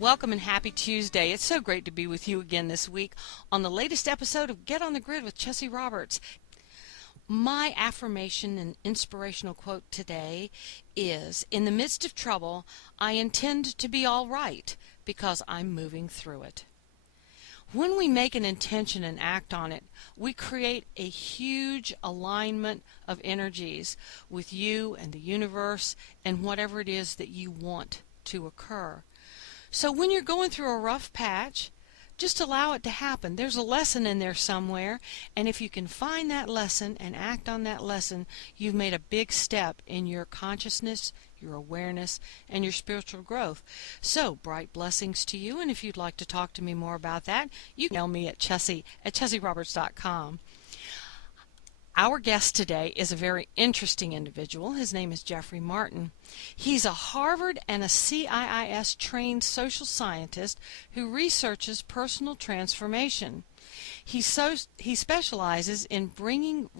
Welcome and happy Tuesday. It's so great to be with you again this week on the latest episode of Get on the Grid with Chessie Roberts. My affirmation and inspirational quote today is, in the midst of trouble, I intend to be all right because I'm moving through it. When we make an intention and act on it, we create a huge alignment of energies with you and the universe and whatever it is that you want to occur. So when you're going through a rough patch, just allow it to happen. There's a lesson in there somewhere, and if you can find that lesson and act on that lesson, you've made a big step in your consciousness, your awareness, and your spiritual growth. So, bright blessings to you, and if you'd like to talk to me more about that, you can email me at chessie@chessieroberts.com. Our guest today is a very interesting individual. His name is Jeffrey Martin. He's a Harvard and a CIIS trained social scientist who researches personal transformation. He specializes in bringing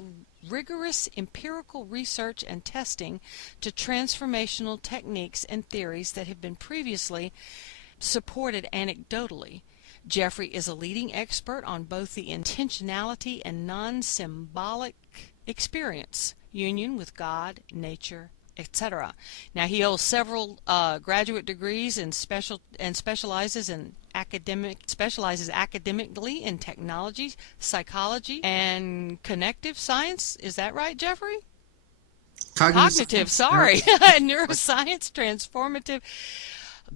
rigorous empirical research and testing to transformational techniques and theories that have been previously supported anecdotally. Jeffrey is a leading expert on both the intentionality and non-symbolic experience, union with God, nature, etc. Now he holds several graduate degrees and specializes academically in technology, psychology, and cognitive science. Is that right, Jeffrey? Cognitive, sorry. Neuroscience, transformative.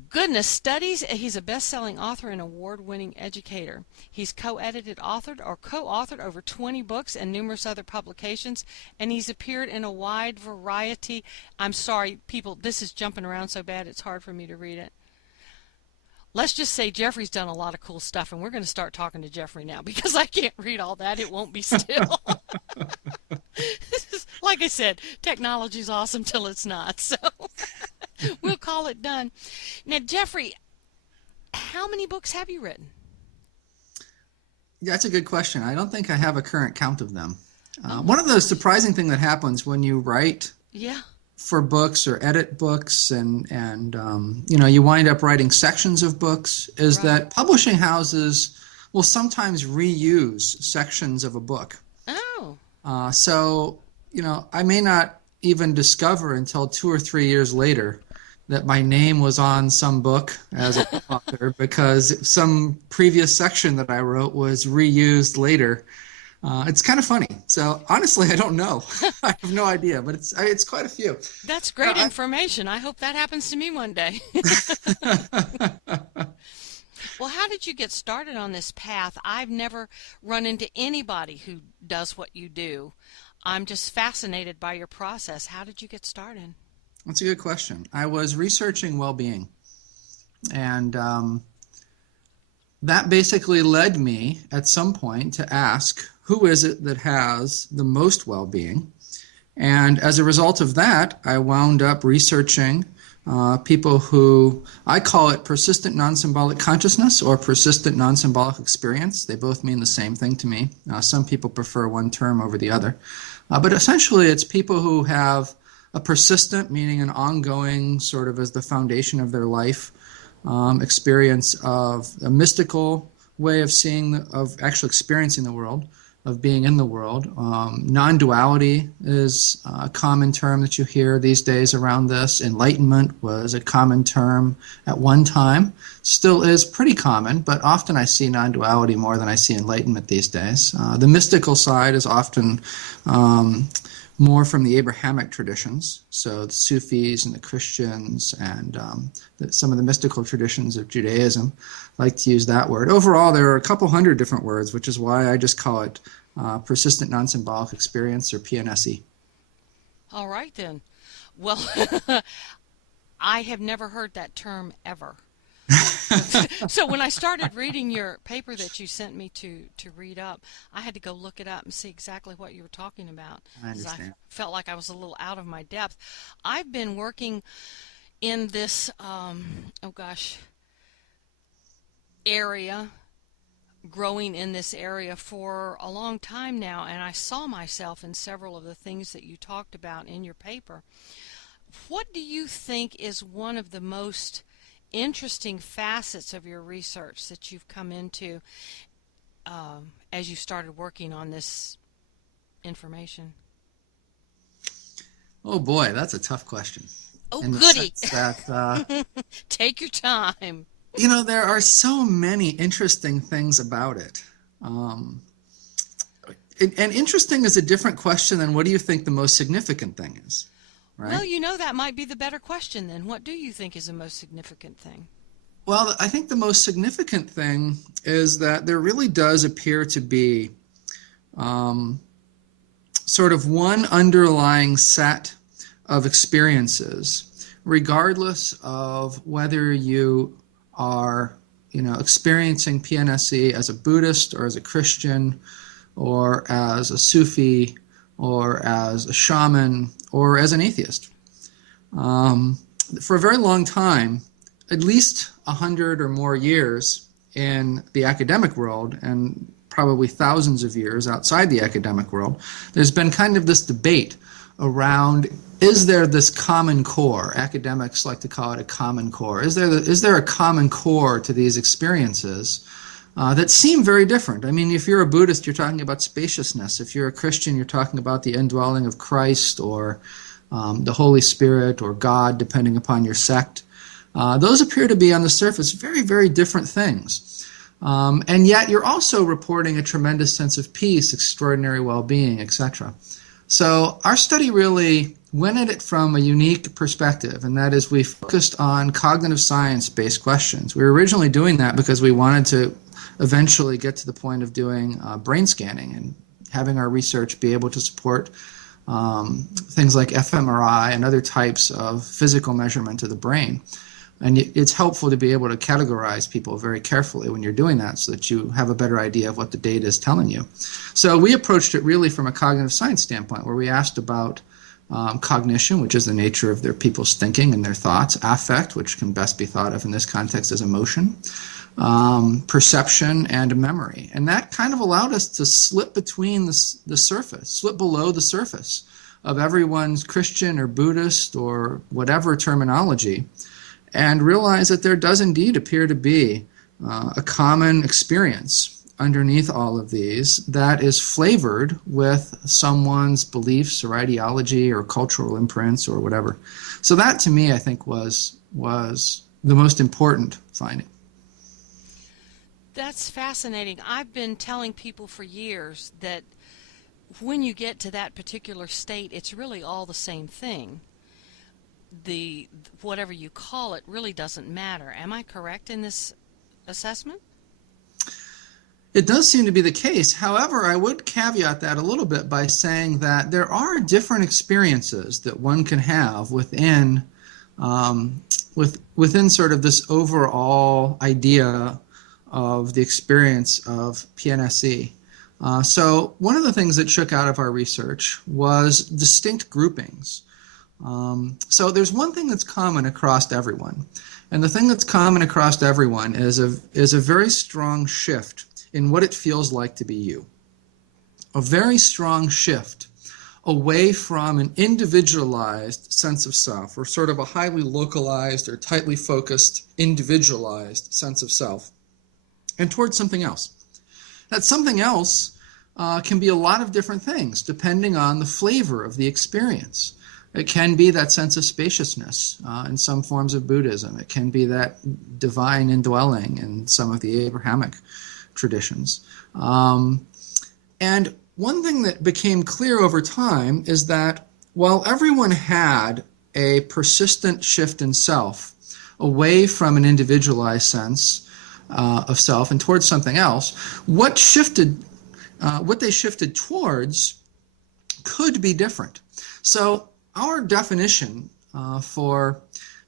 Goodness studies. He's a best-selling author and award-winning educator. He's co-edited, authored, or co-authored over 20 books and numerous other publications, and he's appeared in a wide variety. I'm sorry, people, this is jumping around so bad it's hard for me to read it. Let's just say Jeffrey's done a lot of cool stuff, and we're going to start talking to Jeffrey now because I can't read all that. It won't be still. Like I said, technology's awesome till it's not, so we'll call it done. Now, Jeffrey, how many books have you written? That's a good question. I don't think I have a current count of them. One of the surprising things that happens when you write for books or edit books and you wind up writing sections of books is that publishing houses will sometimes reuse sections of a book. Oh. So I may not even discover until 2 or 3 years later that my name was on some book as an author because some previous section that I wrote was reused later. It's kind of funny. So honestly, I don't know. I have no idea, but it's quite a few. That's great information. I hope that happens to me one day. Well, how did you get started on this path? I've never run into anybody who does what you do. I'm just fascinated by your process. How did you get started? That's a good question. I was researching well-being, and that basically led me at some point to ask, who is it that has the most well-being? And as a result of that, I wound up researching people who, I call it persistent non-symbolic consciousness or persistent non-symbolic experience. They both mean the same thing to me. Some people prefer one term over the other. But essentially, it's people who have a persistent, meaning an ongoing, sort of as the foundation of their life, experience of a mystical way of actually experiencing the world, of being in the world. Non-duality is a common term that you hear these days around this. Enlightenment was a common term at one time. Still is pretty common, but often I see non-duality more than I see enlightenment these days. The mystical side is often more from the Abrahamic traditions, so the Sufis and the Christians and some of the mystical traditions of Judaism like to use that word. Overall, there are a couple hundred different words, which is why I just call it persistent non-symbolic experience, or PNSE. All right, then. Well, I have never heard that term ever. So when I started reading your paper that you sent me to read up, I had to go look it up and see exactly what you were talking about. I understand. I felt like I was a little out of my depth. I've been working in this, area, growing in this area for a long time now, and I saw myself in several of the things that you talked about in your paper. What do you think is one of the most interesting facets of your research that you've come into as you started working on this information? Oh boy, that's a tough question. Oh, In the goody. sense that, Take your time. there are so many interesting things about it. Um, and interesting is a different question than what do you think the most significant thing is, right? Well, that might be the better question then. What do you think is the most significant thing? Well, I think the most significant thing is that there really does appear to be um, sort of one underlying set of experiences, regardless of whether you are, experiencing PNSE as a Buddhist or as a Christian or as a Sufi or as a shaman or as an atheist. For a very long time, at least 100 or more years in the academic world, and probably thousands of years outside the academic world, there's been kind of this debate around, is there this common core? Academics like to call it a common core. Is there a common core to these experiences that seem very different? I mean, if you're a Buddhist, you're talking about spaciousness. If you're a Christian, you're talking about the indwelling of Christ or the Holy Spirit or God, depending upon your sect. Those appear to be on the surface very, very different things. And yet you're also reporting a tremendous sense of peace, extraordinary well-being, etc. So our study really went at it from a unique perspective, and that is we focused on cognitive science-based questions. We were originally doing that because we wanted to eventually get to the point of doing brain scanning and having our research be able to support things like fMRI and other types of physical measurement of the brain. And it's helpful to be able to categorize people very carefully when you're doing that so that you have a better idea of what the data is telling you. So we approached it really from a cognitive science standpoint, where we asked about cognition, which is the nature of their people's thinking and their thoughts, affect, which can best be thought of in this context as emotion, perception, and memory. And that kind of allowed us to slip between the surface, slip below the surface of everyone's Christian or Buddhist or whatever terminology, and realize that there does indeed appear to be a common experience underneath all of these that is flavored with someone's beliefs or ideology or cultural imprints or whatever. So that, to me, I think was the most important finding. That's fascinating. I've been telling people for years that when you get to that particular state, it's really all the same thing. The whatever you call it really doesn't matter. Am I correct in this assessment? It does seem to be the case. However, I would caveat that a little bit by saying that there are different experiences that one can have within within sort of this overall idea of the experience of PNSE. So one of the things that shook out of our research was distinct groupings. So there's one thing that's common across everyone, and the thing that's common across everyone is a very strong shift in what it feels like to be you. A very strong shift away from an individualized sense of self, or sort of a highly localized or tightly focused individualized sense of self, and towards something else. That something else can be a lot of different things depending on the flavor of the experience. It can be that sense of spaciousness in some forms of Buddhism. It can be that divine indwelling in some of the Abrahamic traditions. And one thing that became clear over time is that while everyone had a persistent shift in self away from an individualized sense of self and towards something else, what they shifted towards could be different. So our definition for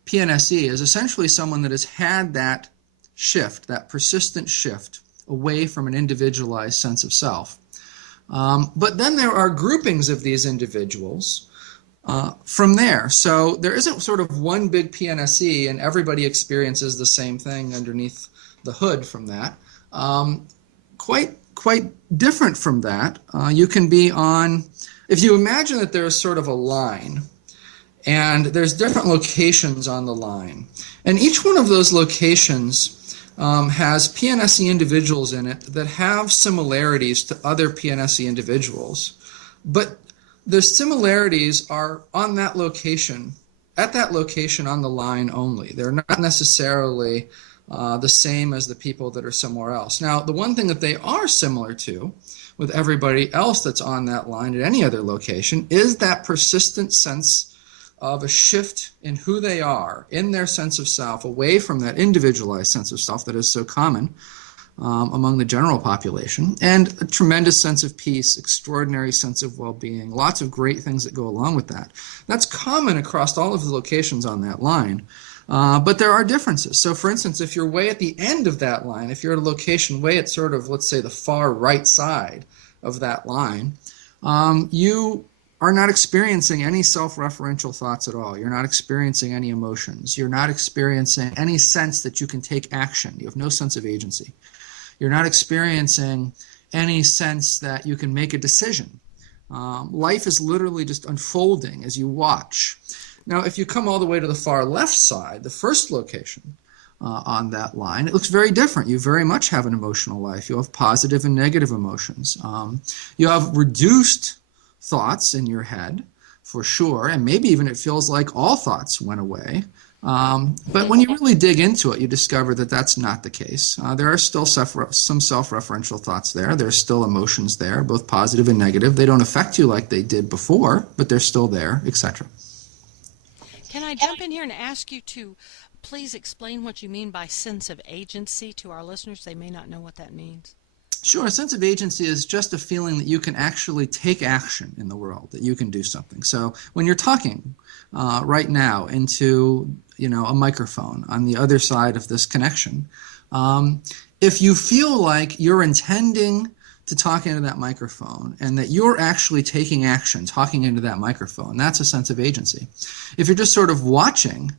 PNSE is essentially someone that has had that shift, that persistent shift away from an individualized sense of self. But then there are groupings of these individuals from there. So there isn't sort of one big PNSE and everybody experiences the same thing underneath the hood from that. Quite different from that. You can be on, if you imagine that there's sort of a line, And there's different locations on the line. And each one of those locations has PNSE individuals in it that have similarities to other PNSE individuals. But the similarities are on that location, at that location on the line only. They're not necessarily the same as the people that are somewhere else. Now, the one thing that they are similar to with everybody else that's on that line at any other location is that persistent sense of a shift in who they are, in their sense of self, away from that individualized sense of self that is so common among the general population, and a tremendous sense of peace, extraordinary sense of well-being, lots of great things that go along with that. That's common across all of the locations on that line. But there are differences. So, for instance, if you're way at the end of that line, if you're at a location way at sort of, let's say, the far right side of that line, you are not experiencing any self-referential thoughts at all. You're not experiencing any emotions. You're not experiencing any sense that you can take action. You have no sense of agency. You're not experiencing any sense that you can make a decision. Life is literally just unfolding as you watch. Now, if you come all the way to the far left side, the first location on that line, it looks very different. You very much have an emotional life. You have positive and negative emotions. You have reduced thoughts in your head, for sure, and maybe even it feels like all thoughts went away. But when you really dig into it, you discover that that's not the case. There are still some self-referential thoughts there. There's still emotions there, both positive and negative. They don't affect you like they did before, but they're still there, etc. Can I jump in here and ask you to please explain what you mean by sense of agency to our listeners? They may not know what that means. Sure. A sense of agency is just a feeling that you can actually take action in the world, that you can do something. So when you're talking right now into a microphone on the other side of this connection, if you feel like you're intending to talk into that microphone and that you're actually taking action, talking into that microphone, that's a sense of agency. If you're just sort of watching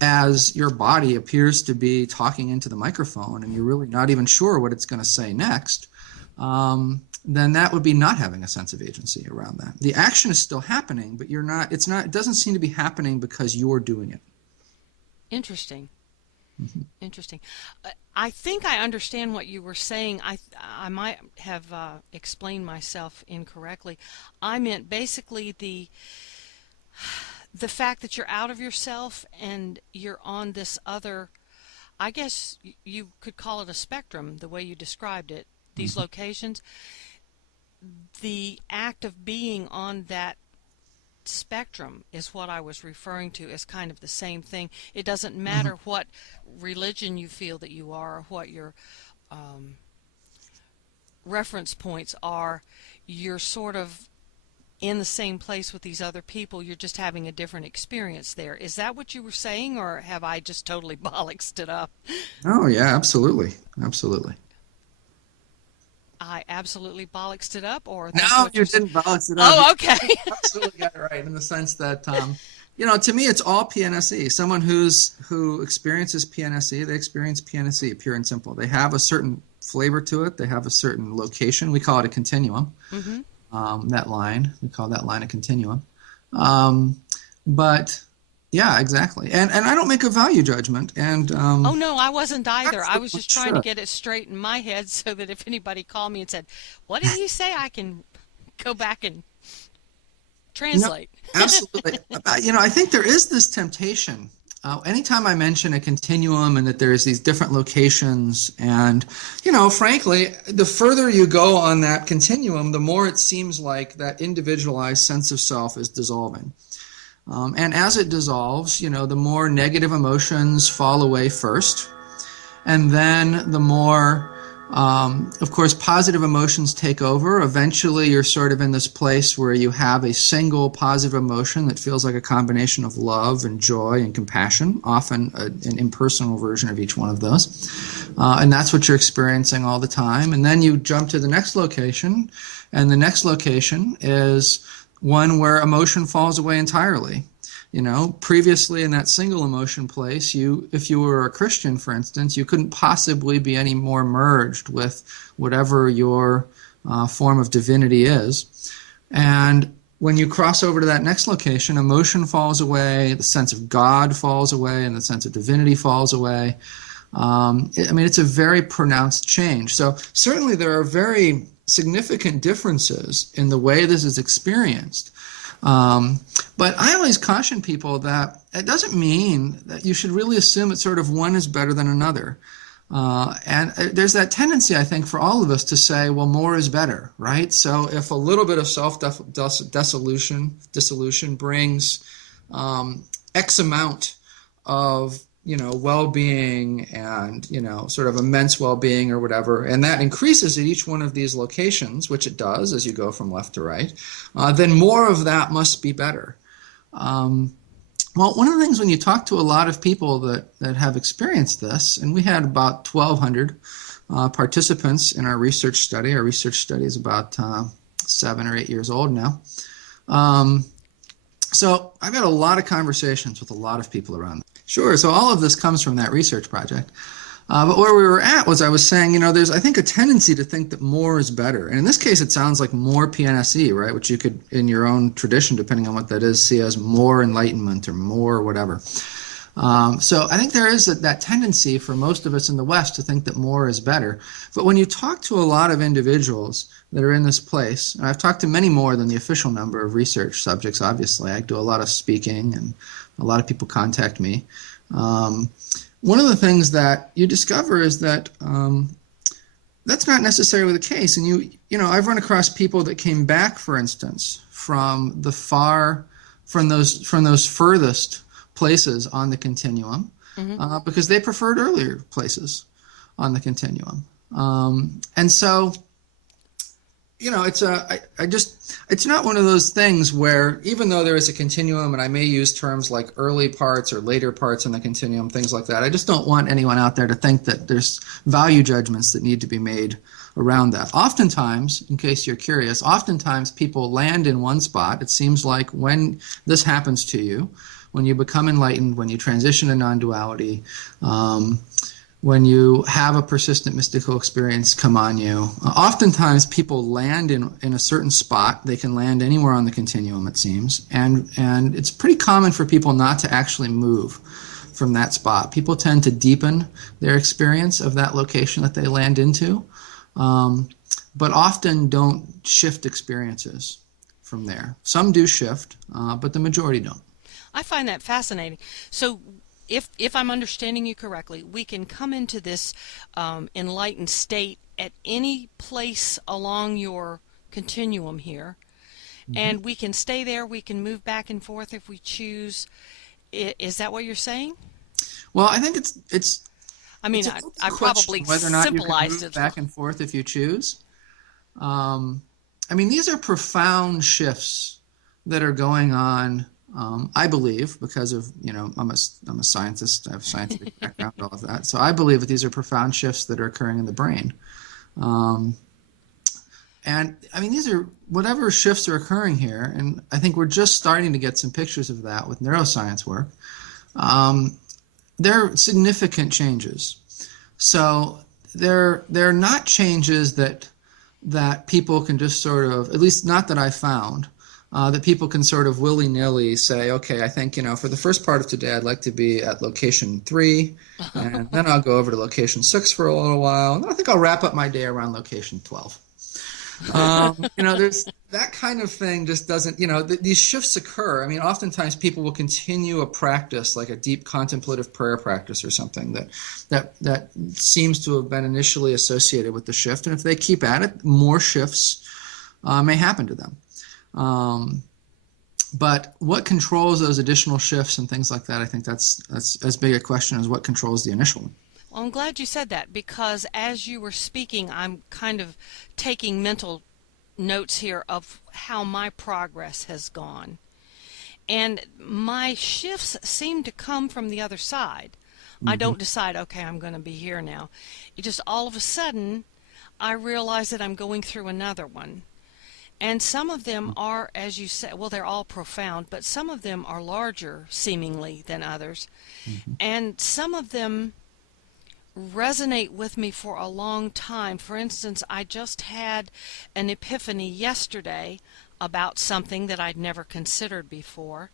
as your body appears to be talking into the microphone and you're really not even sure what it's going to say next, then that would be not having a sense of agency around that. The action is still happening, but it doesn't seem to be happening because you're doing it. Interesting. Interesting. I think I understand what you were saying. I might have explained myself incorrectly. I meant basically the fact that you're out of yourself and you're on this other, I guess you could call it a spectrum, the way you described it, these locations. The act of being on that spectrum is what I was referring to as kind of the same thing. It doesn't matter what religion you feel that you are or what your reference points are. You're sort of in the same place with these other people. You're just having a different experience there. Is that what you were saying, or have I just totally bollocksed it up? Oh, yeah, absolutely. Absolutely. I absolutely bollocksed it up, or No, you didn't bollocks it up. Oh, okay. You absolutely got it right in the sense that, to me, it's all PNSE. Someone who experiences PNSE, they experience PNSE, pure and simple. They have a certain flavor to it. They have a certain location. We call it a continuum. That line, we call that line a continuum. But yeah, exactly. And I don't make a value judgment. And oh no, I wasn't either. I was just trying to get it straight in my head so that if anybody called me and said, "What did he say?" I can go back and translate. Absolutely. I think there is this temptation. Anytime I mention a continuum and that there's these different locations, and frankly, the further you go on that continuum, the more it seems like that individualized sense of self is dissolving. And as it dissolves, the more negative emotions fall away first, and then the more, of course, positive emotions take over. Eventually, you're sort of in this place where you have a single positive emotion that feels like a combination of love and joy and compassion, often an impersonal version of each one of those. And that's what you're experiencing all the time. And then you jump to the next location, and the next location is one where emotion falls away entirely. Previously in that single emotion place, if you were a Christian, for instance, you couldn't possibly be any more merged with whatever your form of divinity is. And when you cross over to that next location, emotion falls away, the sense of God falls away, and the sense of divinity falls away. It's a very pronounced change. So certainly there are very significant differences in the way this is experienced. But I always caution people that it doesn't mean that you should really assume that sort of one is better than another. And there's that tendency, I think, for all of us to say, well, more is better, right? So if a little bit of dissolution brings X amount of, well-being and, sort of immense well-being or whatever, and that increases at each one of these locations, which it does as you go from left to right, then more of that must be better. Well, one of the things when you talk to a lot of people that have experienced this, and we had about 1,200 participants in our research study. Our research study is about 7 or 8 years old now. So I've had a lot of conversations with a lot of people around. Sure, so all of this comes from that research project. But where we were at was I was saying, there's, I think, a tendency to think that more is better. And in this case, it sounds like more PNSE, right? Which you could, in your own tradition, depending on what that is, see as more enlightenment or more whatever. So I think there is that tendency for most of us in the West to think that more is better. But when you talk to a lot of individuals that are in this place, and I've talked to many more than the official number of research subjects, obviously. I do a lot of speaking, and a lot of people contact me. One of the things that you discover is that that's not necessarily the case. And I've run across people that came back, for instance, from those furthest places on the continuum, because they preferred earlier places on the continuum. And so, it's not one of those things where, even though there is a continuum, and I may use terms like early parts or later parts in the continuum, things like that, I just don't want anyone out there to think that there's value judgments that need to be made around that. Oftentimes, in case you're curious, people land in one spot. It seems like when this happens to you, when you become enlightened, when you transition to non-duality, when you have a persistent mystical experience come on you, oftentimes people land in a certain spot. They can land anywhere on the continuum, it seems, and it's pretty common for people not to actually move from that spot. People tend to deepen their experience of that location that they land into, but often don't shift experiences from there. Some do shift, but the majority don't. I find that fascinating. So if I'm understanding you correctly, we can come into this enlightened state at any place along your continuum here, and we can stay there. We can move back and forth if we choose. Is that what you're saying? Well, I think it's. I mean, I probably whether or not symbolized you can move it back and forth if you choose. These are profound shifts that are going on. I believe, because of, I'm a scientist, I have a scientific background, all of that. So I believe that these are profound shifts that are occurring in the brain. These are whatever shifts are occurring here, and I think we're just starting to get some pictures of that with neuroscience work. They're significant changes. So they're not changes that people can just sort of, at least not that I found, that people can sort of willy-nilly say, okay, I think, for the first part of today, I'd like to be at location 3, and then I'll go over to location 6 for a little while, and I think I'll wrap up my day around location 12. There's that kind of thing just doesn't, these shifts occur. Oftentimes people will continue a practice, like a deep contemplative prayer practice or something that seems to have been initially associated with the shift, and if they keep at it, more shifts may happen to them. But what controls those additional shifts and things like that, I think that's as big a question as what controls the initial one. Well, I'm glad you said that, because as you were speaking, I'm kind of taking mental notes here of how my progress has gone. And my shifts seem to come from the other side. I don't decide, okay, I'm going to be here now. It just all of a sudden, I realize that I'm going through another one. And some of them are, as you said, well, they're all profound, but some of them are larger, seemingly, than others. And some of them resonate with me for a long time. For instance, I just had an epiphany yesterday. about something that I'd never considered before.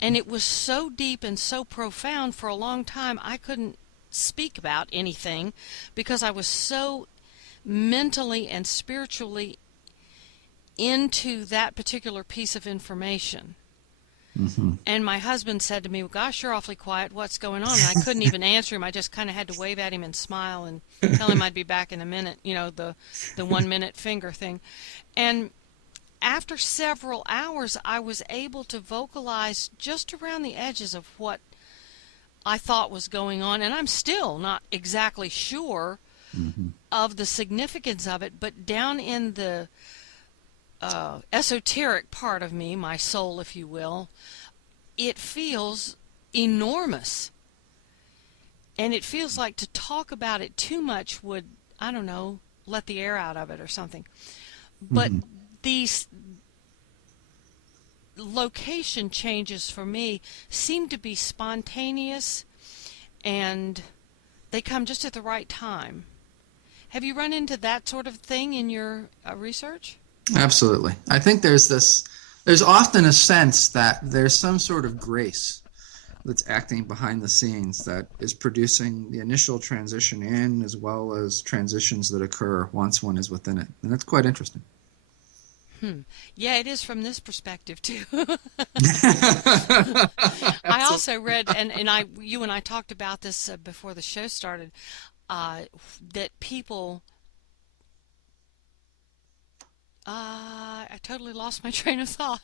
And it was so deep and so profound for a long time I couldn't speak about anything because I was so mentally and spiritually into that particular piece of information. Mm-hmm. And my husband said to me, well, gosh, you're awfully quiet. What's going on? And I couldn't even answer him. I just kind of had to wave at him and smile and tell him I'd be back in a minute, the 1 minute finger thing. And after several hours, I was able to vocalize just around the edges of what I thought was going on. And I'm still not exactly sure Mm-hmm. of the significance of it, but down in the esoteric part of me, my soul, if you will, it feels enormous. And it feels like to talk about it too much would, I don't know, let the air out of it or something. But Mm-hmm. these location changes for me seem to be spontaneous, and they come just at the right time. Have you run into that sort of thing in your research? Absolutely. I think there's often a sense that there's some sort of grace that's acting behind the scenes that is producing the initial transition in as well as transitions that occur once one is within it. And that's quite interesting. Yeah, it is from this perspective too. I also read, and you and I talked about this before the show started, that people, I totally lost my train of thought.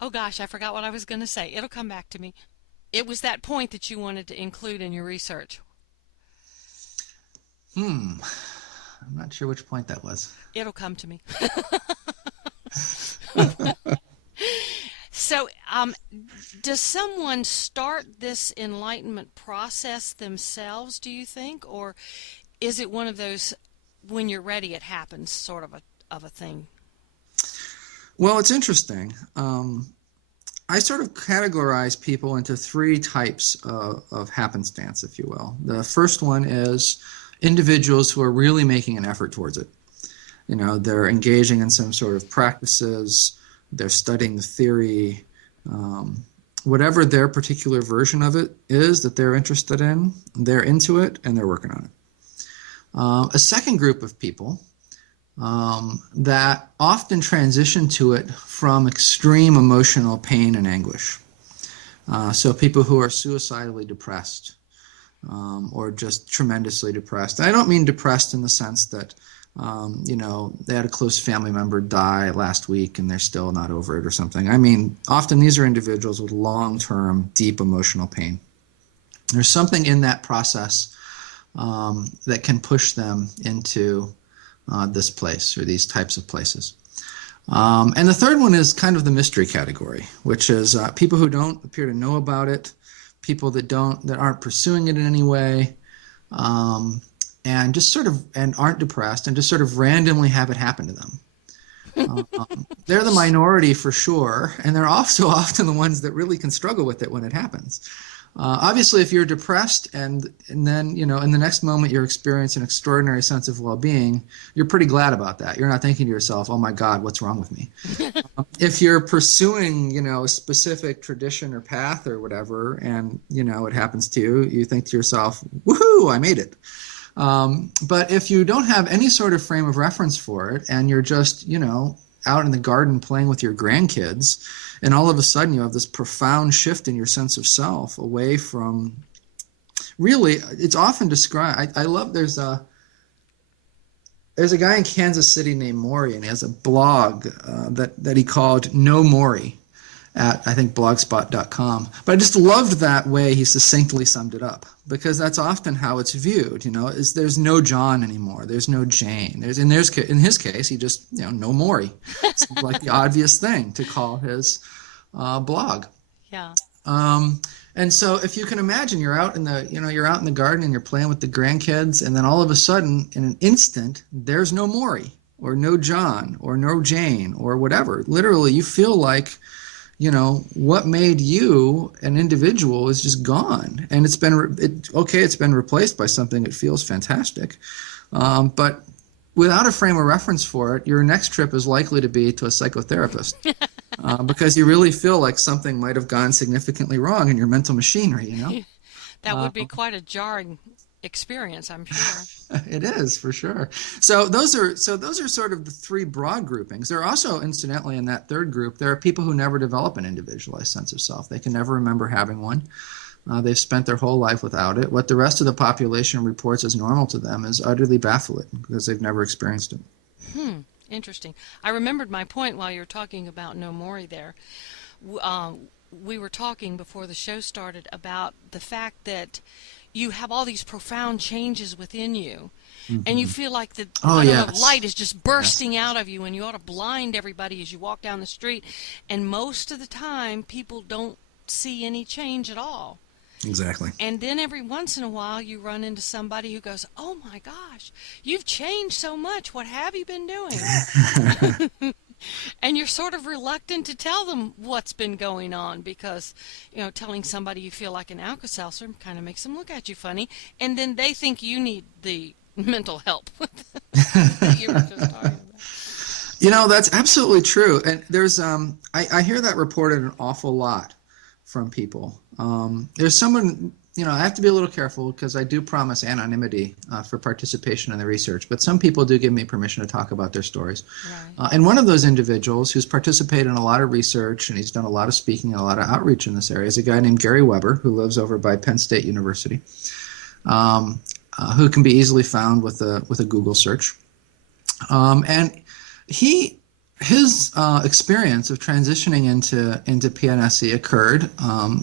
Oh gosh, I forgot what I was going to say. It'll come back to me. It was that point that you wanted to include in your research. I'm not sure which point that was. It'll come to me. So, does someone start this enlightenment process themselves, do you think? Or is it one of those, when you're ready, it happens sort of a thing? Well, it's interesting. I sort of categorize people into three types of happenstance, if you will. The first one is individuals who are really making an effort towards it. They're engaging in some sort of practices, they're studying the theory, whatever their particular version of it is that they're interested in, they're into it and they're working on it. A second group of people that often transition to it from extreme emotional pain and anguish. So people who are suicidally depressed or just tremendously depressed. I don't mean depressed in the sense that they had a close family member die last week and they're still not over it or something. I mean, often these are individuals with long-term, deep emotional pain. There's something in that process that can push them into this place or these types of places. And the third one is kind of the mystery category, which is people who don't appear to know about it, people that aren't pursuing it in any way, and just sort of and aren't depressed and just sort of randomly have it happen to them. They're the minority for sure, and they're also often the ones that really can struggle with it when it happens. Obviously, if you're depressed and then, in the next moment you're experiencing an extraordinary sense of well-being, you're pretty glad about that. You're not thinking to yourself, oh my God, what's wrong with me? If you're pursuing, a specific tradition or path or whatever, and, it happens to you, you think to yourself, woohoo, I made it. But if you don't have any sort of frame of reference for it and you're just, out in the garden playing with your grandkids, and all of a sudden you have this profound shift in your sense of self away from, really, it's often described, I love, there's a guy in Kansas City named Maury, and he has a blog that he called No Maury at, I think, blogspot.com. But I just loved that way he succinctly summed it up, because that's often how it's viewed, is there's no John anymore, there's no Jane. In his case, he just, no Maury. It's like the obvious thing to call his blog. Yeah. And so if you can imagine, you're out in the garden and you're playing with the grandkids, and then all of a sudden, in an instant, there's no Maury or no John or no Jane or whatever. Literally, you feel like, what made you an individual is just gone, and it's been replaced by something that feels fantastic, but without a frame of reference for it, your next trip is likely to be to a psychotherapist because you really feel like something might have gone significantly wrong in your mental machinery, you know? That would be quite a jarring experience, I'm sure. It is for sure. So those are sort of the three broad groupings. There are also, incidentally, in that third group, there are people who never develop an individualized sense of self. They can never remember having one. They've spent their whole life without it. What the rest of the population reports as normal to them is utterly baffling because they've never experienced it. Interesting. I remembered my point while you were talking about no mori there. We were talking before the show started about the fact that you have all these profound changes within you, and you feel like the Oh, I don't know, yes. light is just bursting out of you, and you ought to blind everybody as you walk down the street. And most of the time, people don't see any change at all. Exactly. And then every once in a while, you run into somebody who goes, "Oh my gosh, you've changed so much. What have you been doing?" And you're sort of reluctant to tell them what's been going on because, telling somebody you feel like an Alka-Seltzer kind of makes them look at you funny, and then they think you need the mental help that you were just talking about. That's absolutely true. And I hear that reported an awful lot from people. There's someone, I have to be a little careful because I do promise anonymity for participation in the research, but some people do give me permission to talk about their stories. Right. And one of those individuals who's participated in a lot of research and he's done a lot of speaking and a lot of outreach in this area is a guy named Gary Weber who lives over by Penn State University, who can be easily found with a Google search. And his experience of transitioning into PNSE occurred.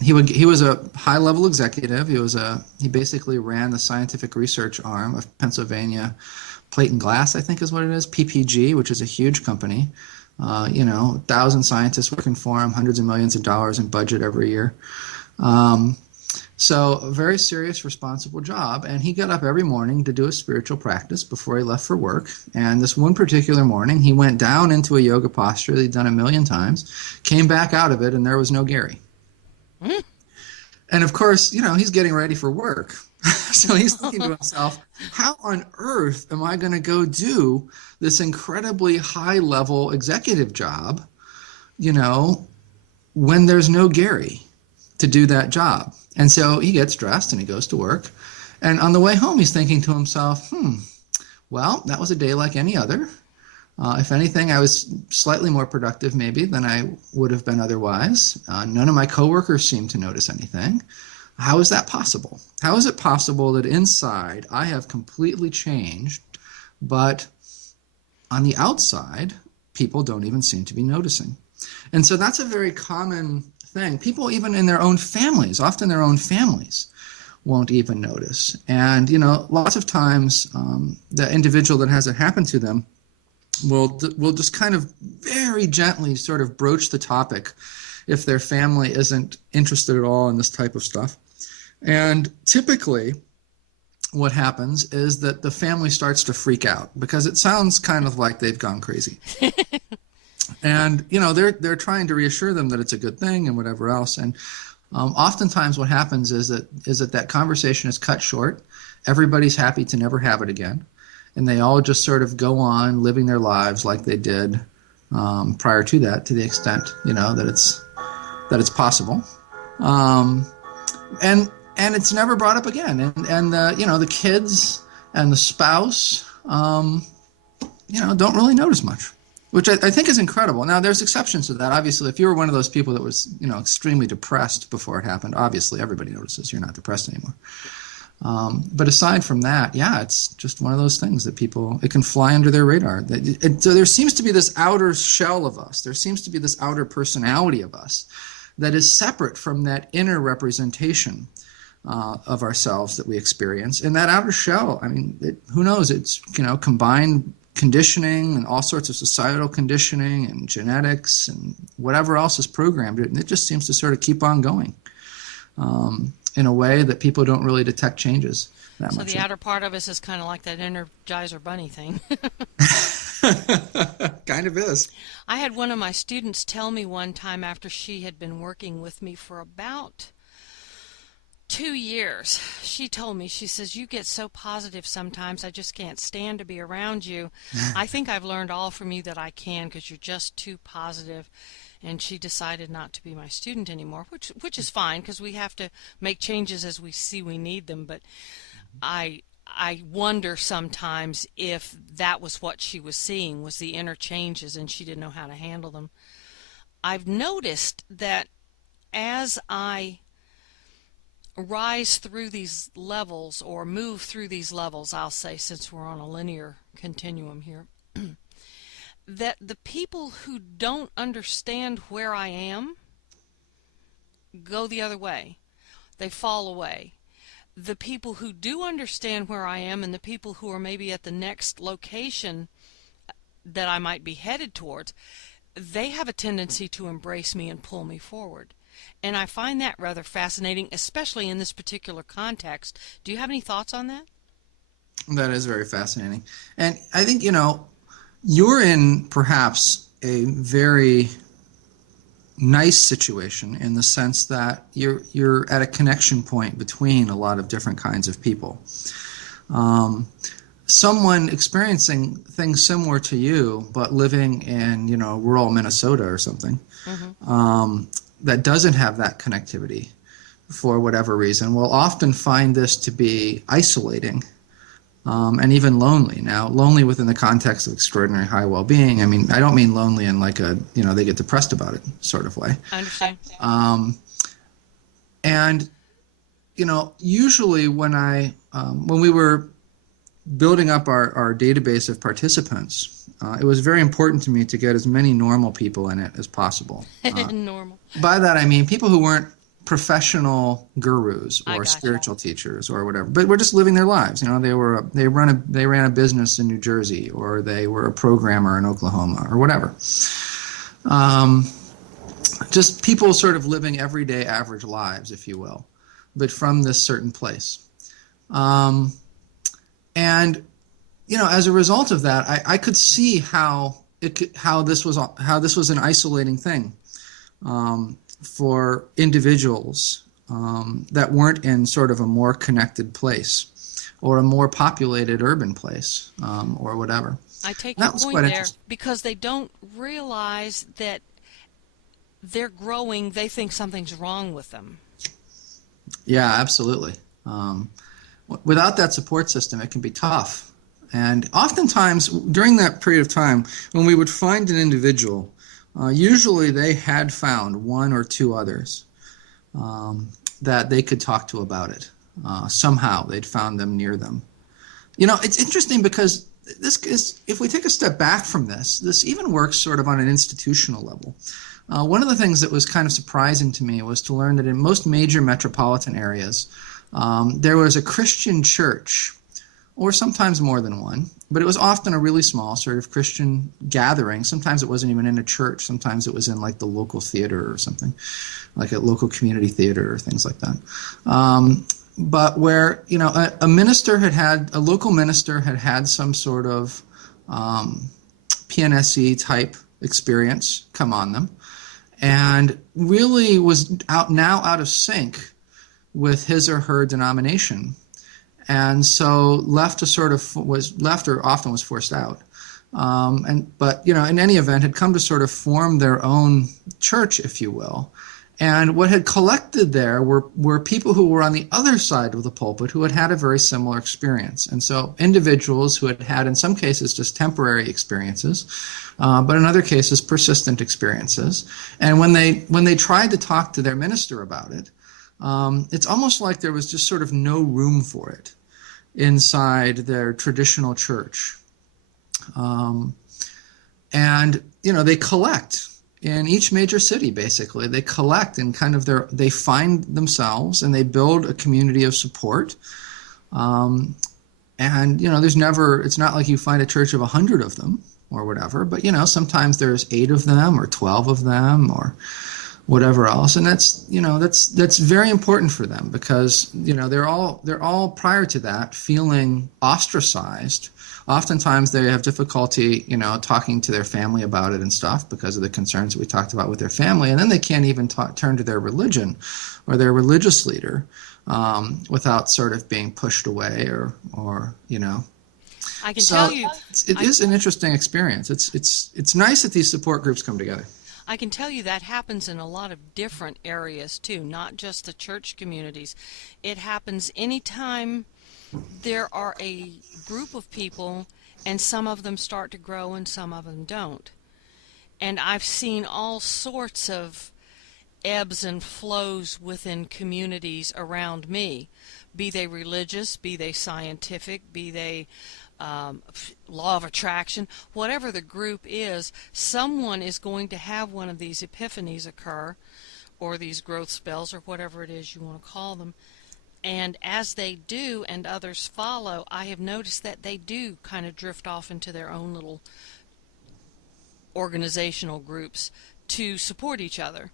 He was a high-level executive. He basically ran the scientific research arm of Pennsylvania Plate and Glass, I think is what it is, PPG, which is a huge company. 1,000 scientists working for him, hundreds of millions of dollars in budget every year. So a very serious, responsible job. And he got up every morning to do a spiritual practice before he left for work. And this one particular morning, he went down into a yoga posture that he'd done a million times, came back out of it, and there was no Gary. Mm. And of course, he's getting ready for work. So he's thinking to himself, how on earth am I going to go do this incredibly high-level executive job, when there's no Gary to do that job? And so he gets dressed and he goes to work. And on the way home, he's thinking to himself, well, that was a day like any other. If anything, I was slightly more productive maybe than I would have been otherwise. None of my coworkers seemed to notice anything. How is that possible? How is it possible that inside I have completely changed, but on the outside, people don't even seem to be noticing? And so that's a very common thing. People even in their own families, often their own families, won't even notice. And, lots of times the individual that has it happen to them will just kind of very gently sort of broach the topic if their family isn't interested at all in this type of stuff. And typically what happens is that the family starts to freak out because it sounds kind of like they've gone crazy. And, they're trying to reassure them that it's a good thing and whatever else. And oftentimes what happens is that conversation is cut short. Everybody's happy to never have it again. And they all just sort of go on living their lives like they did prior to that, to the extent, that it's possible. And it's never brought up again. And the kids and the spouse, don't really notice much, which I think is incredible. Now, there's exceptions to that. Obviously, if you were one of those people that was, extremely depressed before it happened, obviously everybody notices you're not depressed anymore. But aside from that, yeah, it's just one of those things that it can fly under their radar. So there seems to be this outer shell of us. There seems to be this outer personality of us that is separate from that inner representation of ourselves that we experience. And that outer shell, who knows, it's, combined conditioning and all sorts of societal conditioning and genetics and whatever else is programmed it, and it just seems to sort of keep on going in a way that people don't really detect changes that much. So the outer part of us is kind of like that Energizer Bunny thing. Kind of is. I had one of my students tell me one time after she had been working with me for about 2 years. She told me, she says, you get so positive sometimes, I just can't stand to be around you. I think I've learned all from you that I can because you're just too positive. And she decided not to be my student anymore, which is fine because we have to make changes as we see we need them. But I wonder sometimes if that was what she was seeing, was the inner changes, and she didn't know how to handle them. I've noticed that as I rise through these levels or move through these levels, I'll say, since we're on a linear continuum here, that the people who don't understand where I am go the other way. They fall away. The people who do understand where I am and the people who are maybe at the next location that I might be headed towards, they have a tendency to embrace me and pull me forward. And I find that rather fascinating, especially in this particular context. Do you have any thoughts on that? That is very fascinating. And I think, you're in perhaps a very nice situation in the sense that you're at a connection point between a lot of different kinds of people. Someone experiencing things similar to you, but living in, rural Minnesota or something, that doesn't have that connectivity for whatever reason will often find this to be isolating and even lonely. Now, lonely within the context of extraordinary high well-being. I mean, I don't mean lonely in like a, they get depressed about it sort of way. I understand. And, usually when we were building up our database of participants, it was very important to me to get as many normal people in it as possible. Normal. By that I mean people who weren't professional gurus or spiritual teachers or whatever, but were just living their lives. They ran a business in New Jersey, or they were a programmer in Oklahoma, or whatever. Just people sort of living everyday average lives, if you will, but from this certain place. And as a result of that, I could see how this was an isolating thing for individuals that weren't in sort of a more connected place or a more populated urban place or whatever. I take your point there because they don't realize that they're growing. They think something's wrong with them. Yeah, absolutely. Without that support system, it can be tough. And oftentimes, during that period of time, when we would find an individual, usually they had found one or two others that they could talk to about it. Somehow, they'd found them near them. It's interesting because if we take a step back from this even works sort of on an institutional level. One of the things that was kind of surprising to me was to learn that in most major metropolitan areas, there was a Christian church, or sometimes more than one, but it was often a really small sort of Christian gathering. Sometimes it wasn't even in a church. Sometimes it was in like the local theater or something, like a local community theater or things like that. But where, a local minister had some sort of PNSE type experience come on them, and really was out of sync with his or her denomination, and so left or often was forced out. But in any event, had come to sort of form their own church, if you will. And what had collected there were people who were on the other side of the pulpit who had had a very similar experience. And so individuals who had in some cases just temporary experiences, but in other cases persistent experiences. And when they tried to talk to their minister about it, it's almost like there was just sort of no room for it inside their traditional church. And they collect in each major city, basically. They collect and kind of they find themselves and they build a community of support. And, it's not like you find a church of 100 of them or whatever, but, sometimes there's 8 of them or 12 of them or whatever else. And that's very important for them because, they're all prior to that feeling ostracized. Oftentimes they have difficulty, talking to their family about it and stuff because of the concerns that we talked about with their family. And then they can't even turn to their religion or their religious leader without sort of being pushed away or. I can So tell you, it is an interesting experience. It's nice that these support groups come together. I can tell you that happens in a lot of different areas too, not just the church communities. It happens anytime there are a group of people and some of them start to grow and some of them don't. And I've seen all sorts of ebbs and flows within communities around me, be they religious, be they scientific, be they law of attraction, whatever the group is, someone is going to have one of these epiphanies occur, or these growth spells, or whatever it is you want to call them. And as they do and others follow, I have noticed that they do kind of drift off into their own little organizational groups to support each other.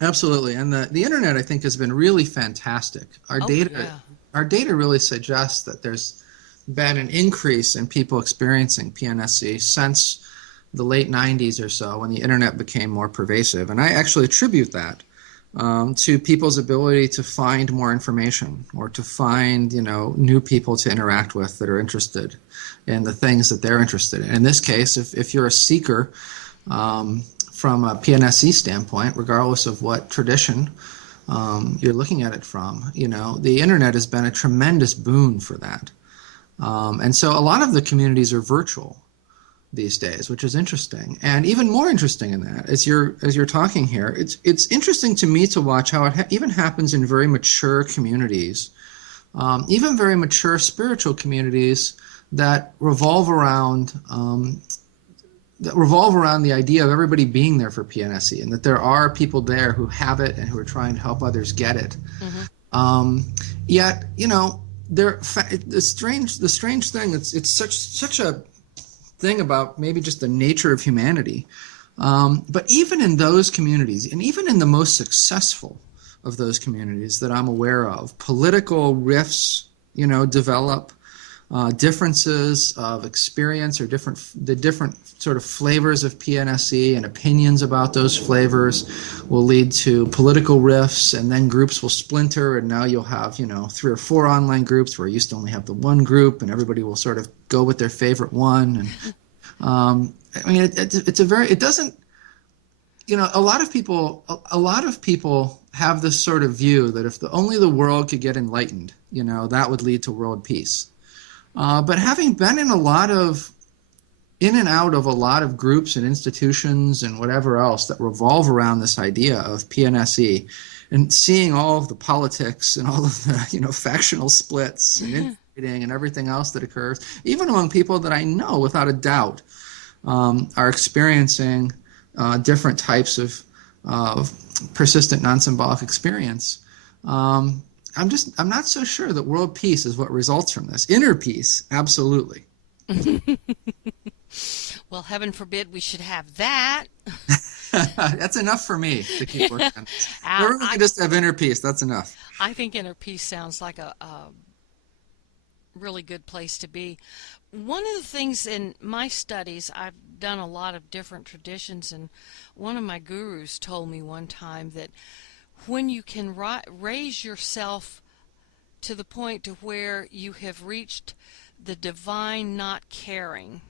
Absolutely. And the internet, I think, has been really fantastic. Oh, yeah. Our data really suggests that there's been an increase in people experiencing PNSE since the late 90s or so, when the internet became more pervasive. And I actually attribute that to people's ability to find more information or to find, new people to interact with that are interested in the things that they're interested in. In this case, if you're a seeker, from a PNSE standpoint, regardless of what tradition you're looking at it from, the internet has been a tremendous boon for that. And so a lot of the communities are virtual these days, which is interesting. And even more interesting in that, as you're talking here, it's interesting to me to watch how it even happens in very mature communities, even very mature spiritual communities that revolve around the idea of everybody being there for PNSE, and that there are people there who have it and who are trying to help others get it. Mm-hmm. Yet, the strange thing, it's such a thing about maybe just the nature of humanity. But even in those communities, and even in the most successful of those communities that I'm aware of, political rifts, develop. Differences of experience or the different sort of flavors of PNSE and opinions about those flavors will lead to political rifts, and then groups will splinter, and now you'll have 3 or 4 online groups where you used to only have the one group, and everybody will sort of go with their favorite one. And it doesn't, a lot of people have this sort of view that if only the world could get enlightened, that would lead to world peace. But having been in and out of a lot of groups and institutions and whatever else that revolve around this idea of PNSE, and seeing all of the politics and all of the factional splits and infighting and everything else that occurs, even among people that I know without a doubt are experiencing different types of persistent non-symbolic experience. I'm not so sure that world peace is what results from this. Inner peace, absolutely. Well, heaven forbid we should have that. That's enough for me to keep working on this. Everyone can just have inner peace. That's enough. I think inner peace sounds like a really good place to be. One of the things in my studies, I've done a lot of different traditions, and one of my gurus told me one time that when you can raise yourself to the point to where you have reached the divine not caring.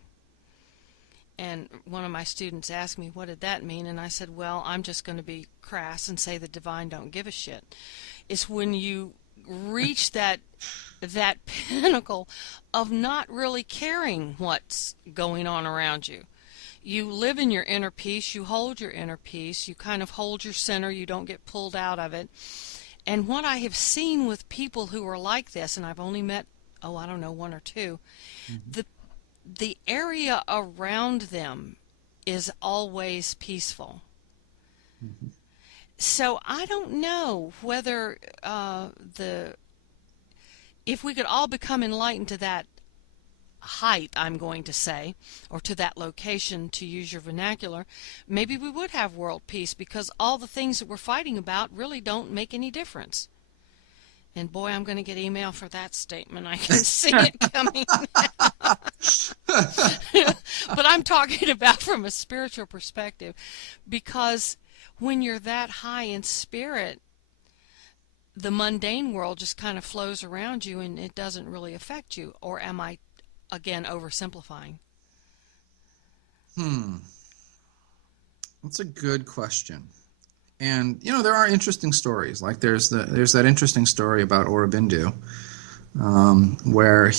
And one of my students asked me, what did that mean? And I said, well, I'm just going to be crass and say the divine don't give a shit. It's when you reach that pinnacle of not really caring what's going on around you. You live in your inner peace, you hold your inner peace, you kind of hold your center, you don't get pulled out of it. And what I have seen with people who are like this, and I've only met, I don't know, 1 or 2, mm-hmm. the area around them is always peaceful. Mm-hmm. So I don't know whether if we could all become enlightened to that height, I'm going to say, or to that location, to use your vernacular, maybe we would have world peace because all the things that we're fighting about really don't make any difference. And boy, I'm going to get email for that statement. I can see it coming. But I'm talking about from a spiritual perspective, because when you're that high in spirit, the mundane world just kind of flows around you and it doesn't really affect you. Or am I, again, oversimplifying? That's a good question. And there are interesting stories. Like there's that interesting story about Aurobindo, where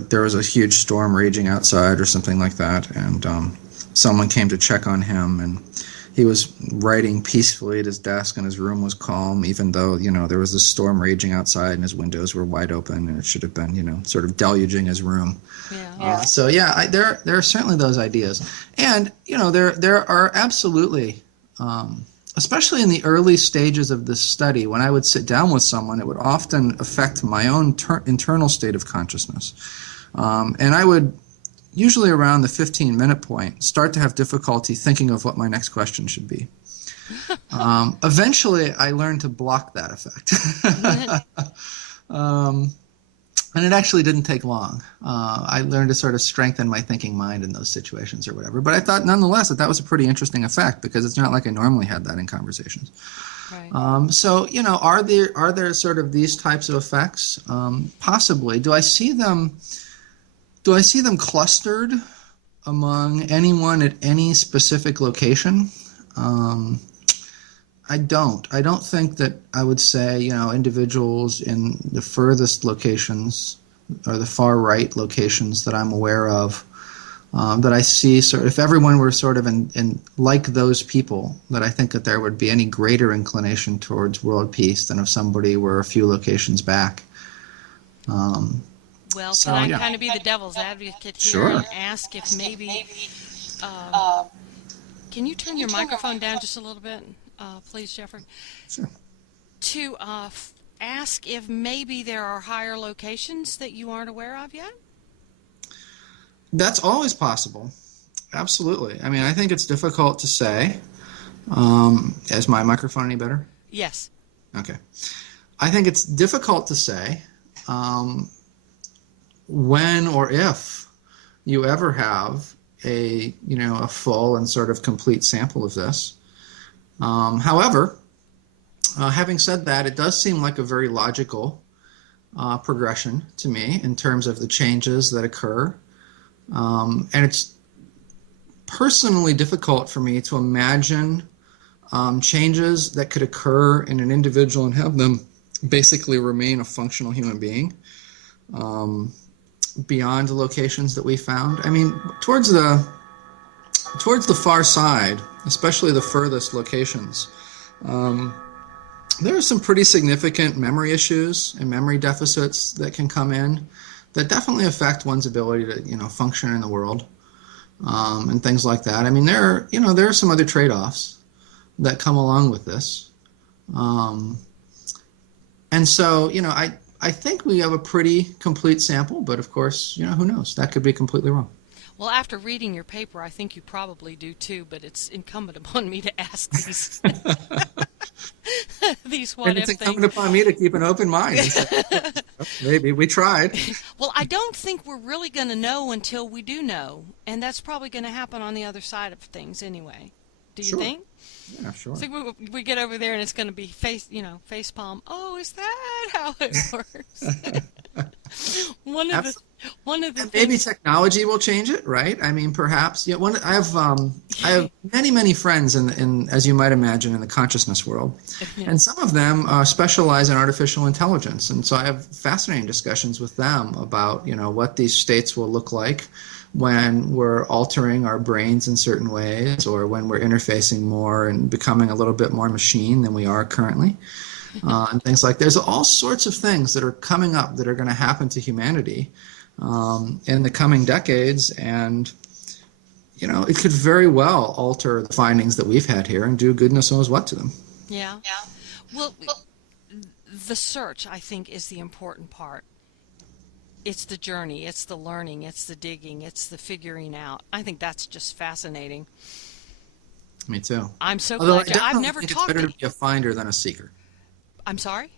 there was a huge storm raging outside or something like that, and someone came to check on him, and he was writing peacefully at his desk, and his room was calm, even though there was a storm raging outside, and his windows were wide open, and it should have been sort of deluging his room. Yeah. So yeah, there are certainly those ideas, and there are absolutely. Especially in the early stages of this study, when I would sit down with someone, it would often affect my own internal state of consciousness. And I would, usually around the 15-minute point, start to have difficulty thinking of what my next question should be. Eventually, I learned to block that effect. And it actually didn't take long. I learned to sort of strengthen my thinking mind in those situations or whatever. But I thought, nonetheless, that was a pretty interesting effect because it's not like I normally had that in conversations. Right. So, are there sort of these types of effects? Possibly. Do I see them clustered among anyone at any specific location? I don't think that I would say, individuals in the furthest locations or the far right locations that I'm aware of, that I see sort of, if everyone were sort of in like those people, that I think that there would be any greater inclination towards world peace than if somebody were a few locations back. Well, so, can I yeah. kind of be the devil's advocate here Sure. and ask if maybe, can you turn your microphone down just a little bit, please, Jeffrey? Sure. To ask if maybe there are higher locations that you aren't aware of yet? That's always possible. Absolutely. I mean, I think it's difficult to say. Is my microphone any better? Yes. Okay. I think it's difficult to say when or if you ever have a full and sort of complete sample of this. However, having said that, it does seem like a very logical progression to me in terms of the changes that occur. And it's personally difficult for me to imagine changes that could occur in an individual and have them basically remain a functional human being beyond the locations that we found. I mean, towards the far side, especially the furthest locations, there are some pretty significant memory issues and memory deficits that can come in that definitely affect one's ability to function in the world, and things like that. I mean, there are some other trade-offs that come along with this, and so I think we have a pretty complete sample, but of course who knows, that could be completely wrong. Well, after reading your paper, I think you probably do too, but it's incumbent upon me to ask these these what And if it's things. incumbent upon me to keep an open mind. Maybe we tried. Well, I don't think we're really going to know until we do know, and that's probably going to happen on the other side of things anyway. Do you Sure. think? Yeah, sure. So we get over there and it's going to be face palm. Oh, is that how it works? One of the And maybe things. technology will change it, right? I mean, perhaps. Yeah. I have many friends in as you might imagine in the consciousness world, and some of them specialize in artificial intelligence, and so I have fascinating discussions with them about what these states will look like when we're altering our brains in certain ways, or when we're interfacing more and becoming a little bit more machine than we are currently, and things like. There's all sorts of things that are coming up that are going to happen to humanity in the coming decades, and it could very well alter the findings that we've had here and do goodness knows what to them. Yeah. Well, the search, I think, is the important part. it's the journey, it's the learning, it's the digging, it's the figuring out. I think that's just fascinating. Me too. I'm so Although I glad I've definitely never think it's talked better to to be a finder than a seeker. I'm sorry?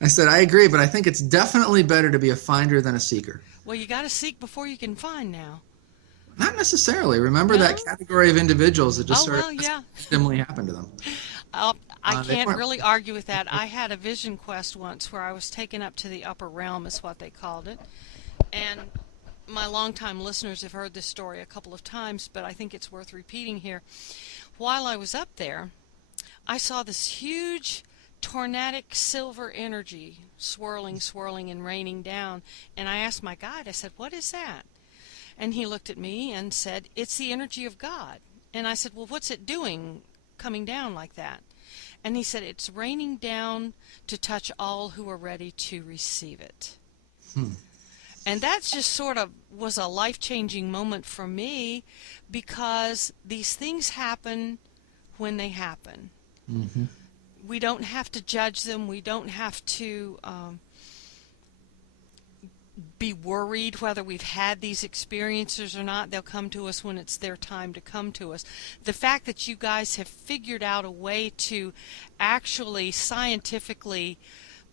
I said I agree, but I think it's definitely better to be a finder than a seeker. Well, you got to seek before you can find now. Not necessarily. Remember that No? category of individuals that just Oh, sort of well, yeah. randomly happened to them. I They can't weren't. really argue with that. I had a vision quest once where I was taken up to the upper realm, is what they called it. And my longtime listeners have heard this story a couple of times, but I think it's worth repeating here. While I was up there, I saw this huge tornadic silver energy swirling, swirling, and raining down. And I asked my guide, I said, "What is that?" And he looked at me and said, "It's the energy of God." And I said, "Well, what's it doing coming down like that?" And he said, "It's raining down to touch all who are ready to receive it." Hmm. And that just sort of was a life-changing moment for me, because these things happen when they happen. Mm-hmm. We don't have to judge them. We don't have to be worried whether we've had these experiences or not. They'll come to us when it's their time to come to us. The fact that you guys have figured out a way to actually scientifically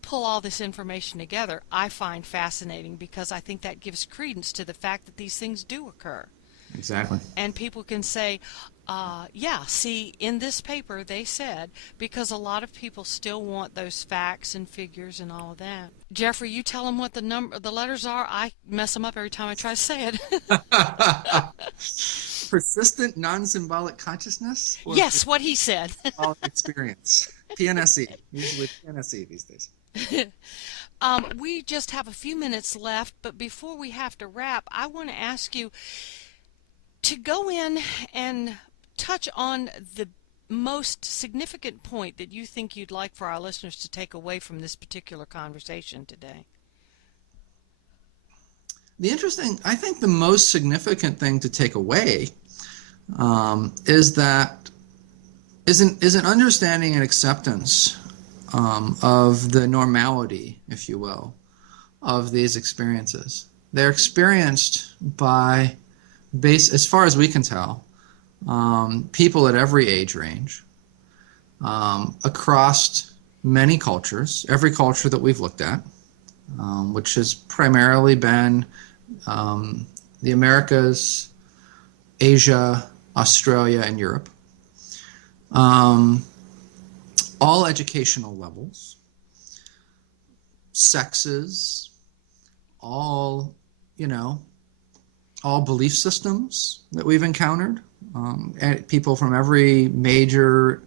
pull all this information together, I find fascinating, because I think that gives credence to the fact that these things do occur. Exactly. And people can say, yeah, see, in this paper they said, because a lot of people still want those facts and figures and all of that. Jeffrey, you tell them what the letters are. I mess them up every time I try to say it. Persistent non-symbolic consciousness or Yes, what he said. symbolic experience. PNSE. Usually PNSE these days. We just have a few minutes left, but before we have to wrap, I want to ask you to go in and touch on the most significant point that you think you'd like for our listeners to take away from this particular conversation today. I think the most significant thing to take away is an understanding and acceptance of the normality, if you will, of these experiences. They're experienced by, as far as we can tell, people at every age range, across many cultures, every culture that we've looked at, which has primarily been the Americas, Asia, Australia, and Europe. All educational levels, sexes, all belief systems that we've encountered, and people from every major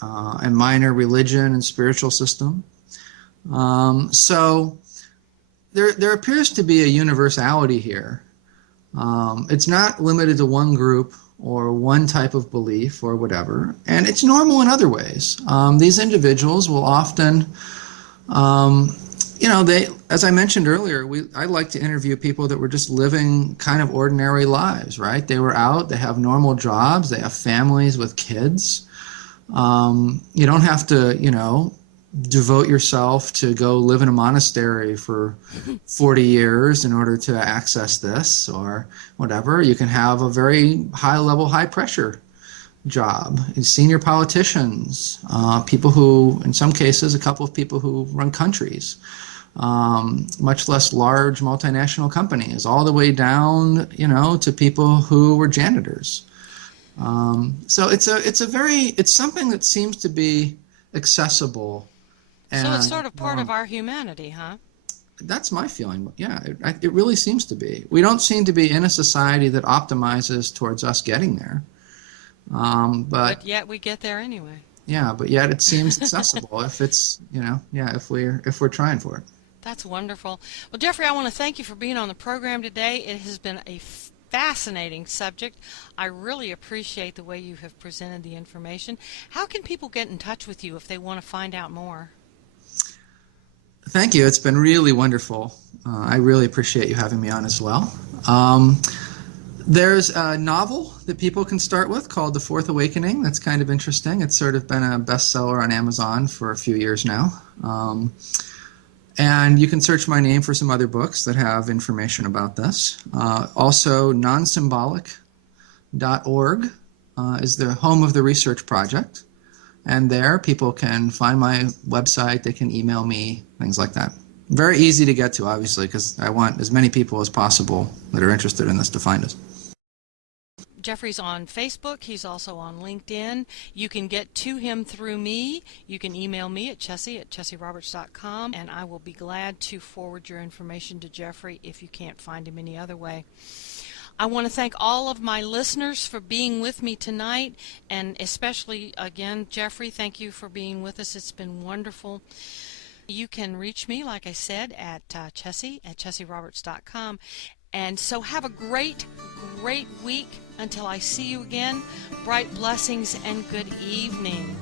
and minor religion and spiritual system. So there appears to be a universality here. It's not limited to one group or one type of belief or whatever, and it's normal in other ways. These individuals will often, as I mentioned earlier, I like to interview people that were just living kind of ordinary lives, right? They were out, they have normal jobs, they have families with kids. You don't have to, devote yourself to go live in a monastery for 40 years in order to access this or whatever. You can have a very high level, high pressure job. Senior politicians, people who, in some cases, a couple of people who run countries, much less large multinational companies, all the way down, to people who were janitors. So it's something that seems to be accessible. So it's sort of part of our humanity, huh? That's my feeling. Yeah, it really seems to be. We don't seem to be in a society that optimizes towards us getting there. But yet we get there anyway. Yeah, but yet it seems accessible if it's, if we're trying for it. That's wonderful. Well, Jeffrey, I want to thank you for being on the program today. It has been a fascinating subject. I really appreciate the way you have presented the information. How can people get in touch with you if they want to find out more? Thank you. It's been really wonderful. I really appreciate you having me on as well. There's a novel that people can start with called The Fourth Awakening. That's kind of interesting. It's sort of been a bestseller on Amazon for a few years now. And you can search my name for some other books that have information about this. Also, non-symbolic.org is the home of the research project. And there people can find my website, they can email me, things like that. Very easy to get to, obviously, because I want as many people as possible that are interested in this to find us. Jeffrey's on Facebook. He's also on LinkedIn. You can get to him through me. You can email me at chessieroberts.com, and I will be glad to forward your information to Jeffrey if you can't find him any other way. I want to thank all of my listeners for being with me tonight, and especially, again, Jeffrey, thank you for being with us. It's been wonderful. You can reach me, like I said, at Chessie at chessieroberts.com. And so have a great, great week until I see you again. Bright blessings and good evening.